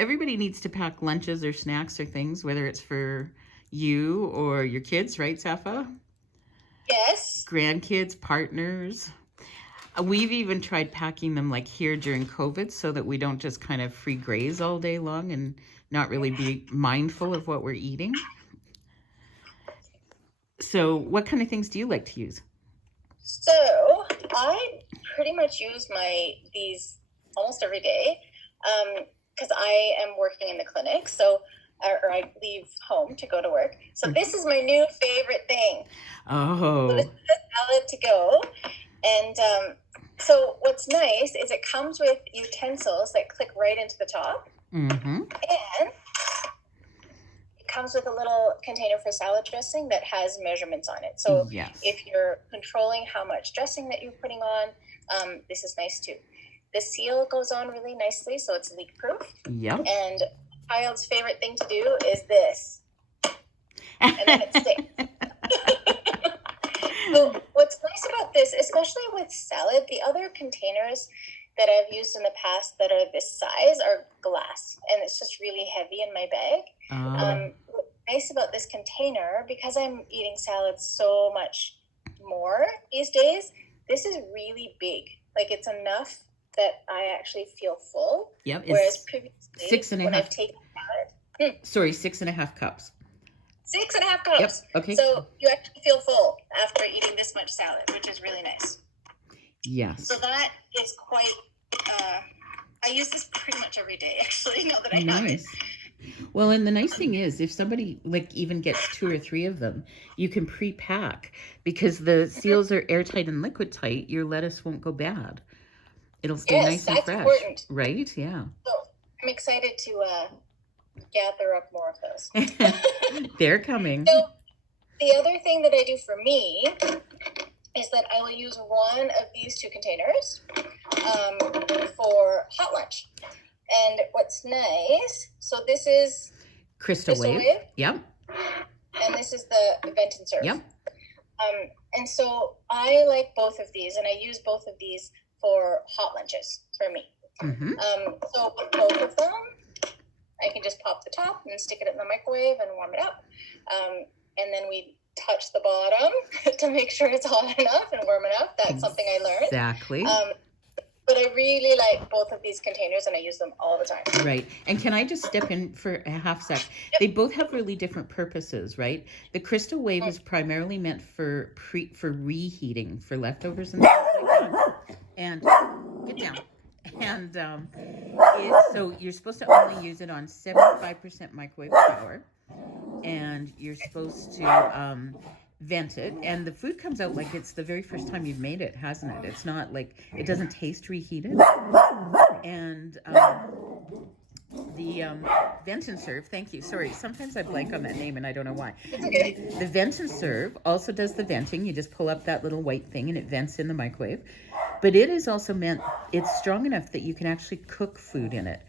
everybody needs to pack lunches or snacks or things, whether it's for you or your kids, right, Safa? Yes. Grandkids, partners. We've even tried packing them like here during COVID so that we don't just kind of free graze all day long and not really be mindful of what we're eating. So, what kind of things do you like to use? So I pretty much use these almost every day because I am working in the clinic. So or I leave home to go to work. So this is my new favorite thing. Oh. So this is a salad to go. And so what's nice is it comes with utensils that click right into the top. Mm-hmm. And it comes with a little container for salad dressing that has measurements on it. So yes. if you're controlling how much dressing that you're putting on, this is nice too. The seal goes on really nicely, so it's leak proof. Yep. And a child's favorite thing to do is this. And then it sticks. So what's nice about this, especially with salad, the other containers that I've used in the past that are this size are glass, and it's just really heavy in my bag. What's nice about this container, because I'm eating salads so much more these days, this is really big. Like, it's enough that I actually feel full. Yep. Whereas previously, 6.5. when I've taken salad, sorry, 6.5 cups. 6.5 cups. Yep. Okay. So you actually feel full after eating this much salad, which is really nice. Yes. So that is quite. I use this pretty much every day, actually. Now that I nice. have it. Well, and the nice thing is, if somebody like even gets 2 or 3 of them, you can pre-pack because the seals are airtight and liquid tight. Your lettuce won't go bad. It'll stay nice and fresh. Important. Right? Yeah. So I'm excited to gather up more of those. They're coming. So the other thing that I do for me is that I will use one of these 2 containers for hot lunch. And what's nice, so this is Crystal Wave. Yep. And this is the vent and serve. Yep. And so I like both of these, and I use both of these for hot lunches for me. Mm-hmm. So with both of them, I can just pop the top and stick it in the microwave and warm it up. And then we touch the bottom to make sure it's hot enough and warm enough. That's something I learned. Exactly. But I really like both of these containers, and I use them all the time. Right. And can I just step in for a half sec? Yep. They both have really different purposes, right? The Crystal Wave is primarily meant for reheating, for leftovers and stuff like that. And get down. And so you're supposed to only use it on 75% microwave power. And you're supposed to vent it, and the food comes out like it's the very first time you've made it, hasn't it? It's not like, it doesn't taste reheated. And the vent and serve, thank you, sorry, sometimes I blank on that name and I don't know why. The vent and serve also does the venting. You just pull up that little white thing and it vents in the microwave, but it is also meant, it's strong enough that you can actually cook food in it.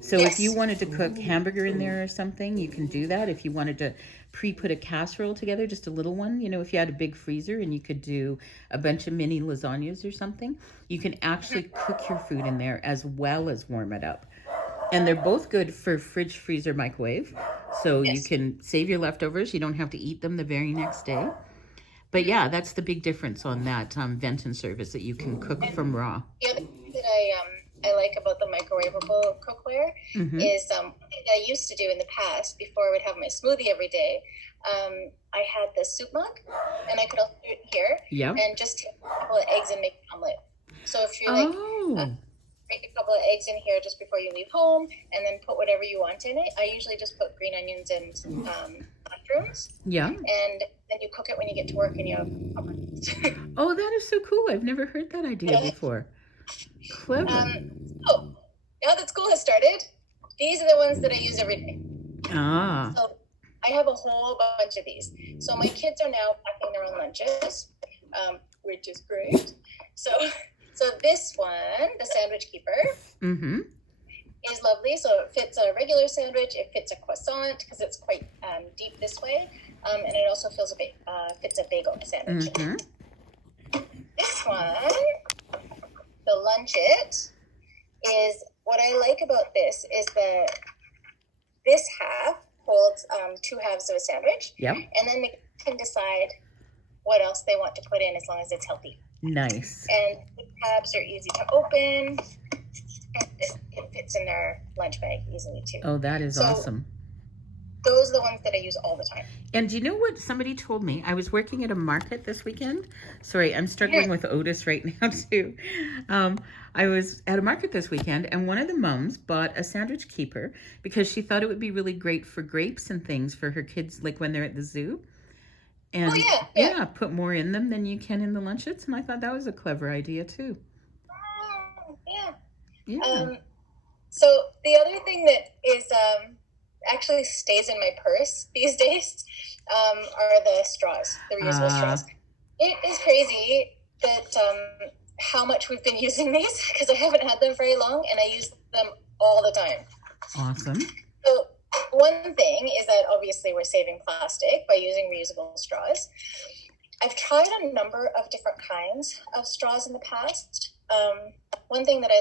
So if you wanted to cook hamburger in there or something, you can do that. If you wanted to pre-put a casserole together, just a little one, you know, if you had a big freezer and you could do a bunch of mini lasagnas or something, you can actually cook your food in there as well as warm it up. And they're both good for fridge, freezer, microwave. So you can save your leftovers. You don't have to eat them the very next day. But yeah, that's the big difference on that vent and serve, is that you can cook from raw. The other thing that I like about the microwavable cookware is something that I used to do in the past before I would have my smoothie every day. I had the soup mug, and I could also do it here and just take a couple of eggs and make an omelet. So if you're like, make a couple of eggs in here just before you leave home, and then put whatever you want in it. I usually just put green onions and mushrooms. Yeah. And then you cook it when you get to work, and you have Oh, that is so cool. I've never heard that idea before. Clever. So now that school has started, these are the ones that I use every day. So I have a whole bunch of these. So my kids are now packing their own lunches, which is great. So this one, the Sandwich Keeper, is lovely. So it fits a regular sandwich. It fits a croissant because it's quite deep this way. And it also fits a bagel sandwich. This one, the Lunch It, is what I like about this is the this half holds 2 halves of a sandwich. Yep. And then they can decide what else they want to put in as long as it's healthy. Nice. And the tabs are easy to open. And it fits in their lunch bag easily too. Oh, that is awesome. Those are the ones that I use all the time. And do you know what somebody told me? I was working at a market this weekend. Sorry, I'm struggling with Otis right now too. I was at a market this weekend, and one of the mums bought a sandwich keeper because she thought it would be really great for grapes and things for her kids, like when they're at the zoo. And yeah, put more in them than you can in the lunchettes. And I thought that was a clever idea too. Yeah. So the other thing that is actually stays in my purse these days are the straws, the reusable straws. It is crazy that how much we've been using these, because I haven't had them very long and I use them all the time. Awesome. So one thing is that obviously we're saving plastic by using reusable straws. I've tried a number of different kinds of straws in the past. One thing that I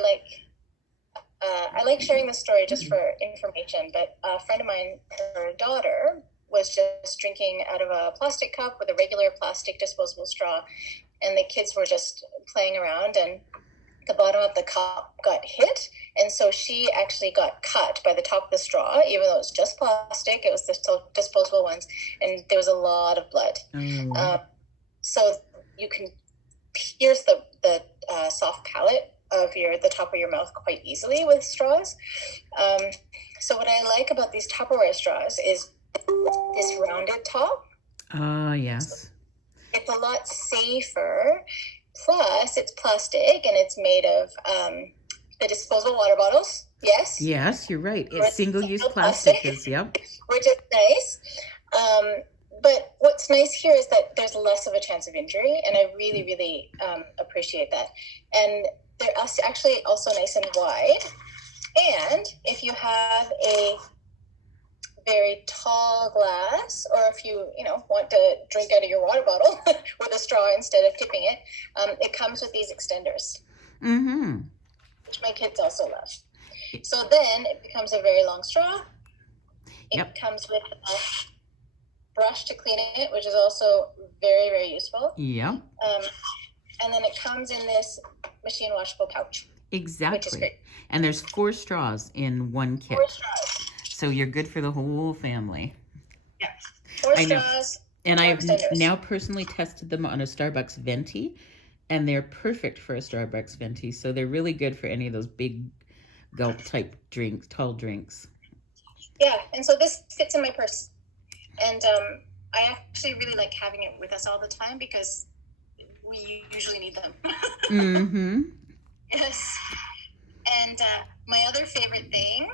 like sharing this story just for information, but a friend of mine, her daughter was just drinking out of a plastic cup with a regular plastic disposable straw, and the kids were just playing around, and the bottom of the cup got hit, and so she actually got cut by the top of the straw, even though it was just plastic. It was the disposable ones, and there was a lot of blood. So you can pierce the soft palate of the top of your mouth quite easily with straws. So what I like about these Tupperware straws is this rounded top. Yes. It's a lot safer. Plus, it's plastic and it's made of the disposable water bottles. Yes. Yes, you're right. It's single-use plastic. Yep. Which is nice. But what's nice here is that there's less of a chance of injury, and I really, really appreciate that. And they're actually also nice and wide. And if you have a very tall glass, or if you want to drink out of your water bottle with a straw instead of tipping it, it comes with these extenders, which my kids also love. So then it becomes a very long straw. It comes with a brush to clean it, which is also very, very useful. Yeah. And then it comes in this machine washable pouch. Exactly. Which is great. And there's 4 straws in one kit. 4 straws. So you're good for the whole family. Yeah. 4 straws. And I have now personally tested them on a Starbucks venti, and they're perfect for a Starbucks venti. So they're really good for any of those big gulp type drinks, tall drinks. Yeah. And so this fits in my purse. And I actually really like having it with us all the time because we usually need them. Yes. And my other favorite thing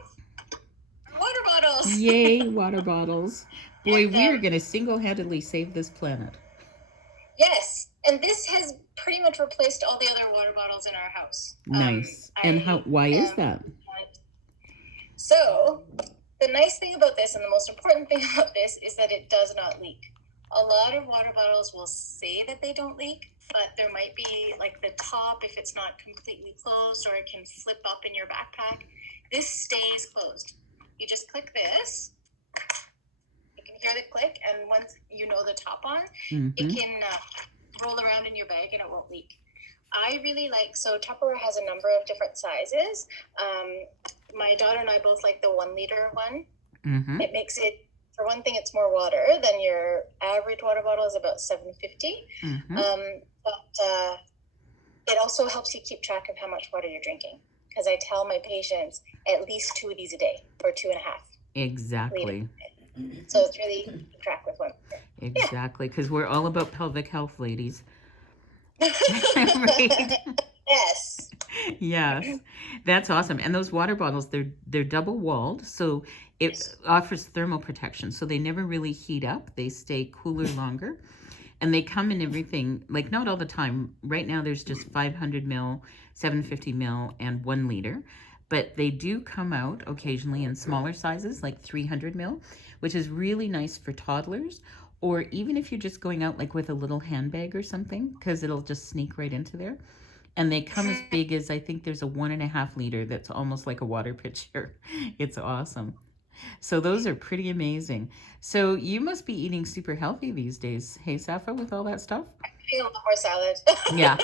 are water bottles. Yay, water bottles. Boy, we are going to single-handedly save this planet. Yes. And this has pretty much replaced all the other water bottles in our house. Nice. And why is that? So the nice thing about this, and the most important thing about this, is that it does not leak. A lot of water bottles will say that they don't leak, but there might be like the top, if it's not completely closed, or it can flip up in your backpack. This stays closed. You just click this. You can hear the click, and once you know the top on, it can roll around in your bag and it won't leak. I really like, so Tupperware has a number of different sizes. My daughter and I both like the 1 liter one. It makes it, for one thing, it's more water than your average water bottle is about 750. But it also helps you keep track of how much water you're drinking. Because I tell my patients at least 2 of these a day, or 2.5. Exactly. So it's really keep track with one. Exactly, because we're all about pelvic health, ladies. Right? Yes. Yes, that's awesome. And those water bottles, they're double walled, so it offers thermal protection. So they never really heat up. They stay cooler longer. And they come in everything, like not all the time. Right now there's just 500 mil, 750 mil, and 1 liter. But they do come out occasionally in smaller sizes, like 300 mil, which is really nice for toddlers. Or even if you're just going out like with a little handbag or something, because it'll just sneak right into there. And they come as big as, I think there's a 1.5 liter that's almost like a water pitcher. It's awesome. So those are pretty amazing. So you must be eating super healthy these days, hey Safa, with all that stuff? Eating a lot more salad. Yeah.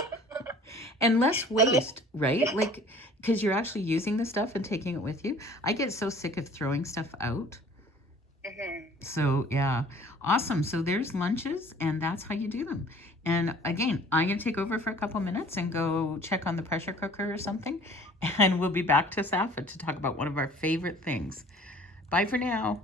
And less waste, right? Like, because you're actually using the stuff and taking it with you. I get so sick of throwing stuff out. So, yeah. Awesome. So there's lunches, and that's how you do them. And again, I'm going to take over for a couple minutes and go check on the pressure cooker or something. And we'll be back to Safa to talk about one of our favorite things. Bye for now.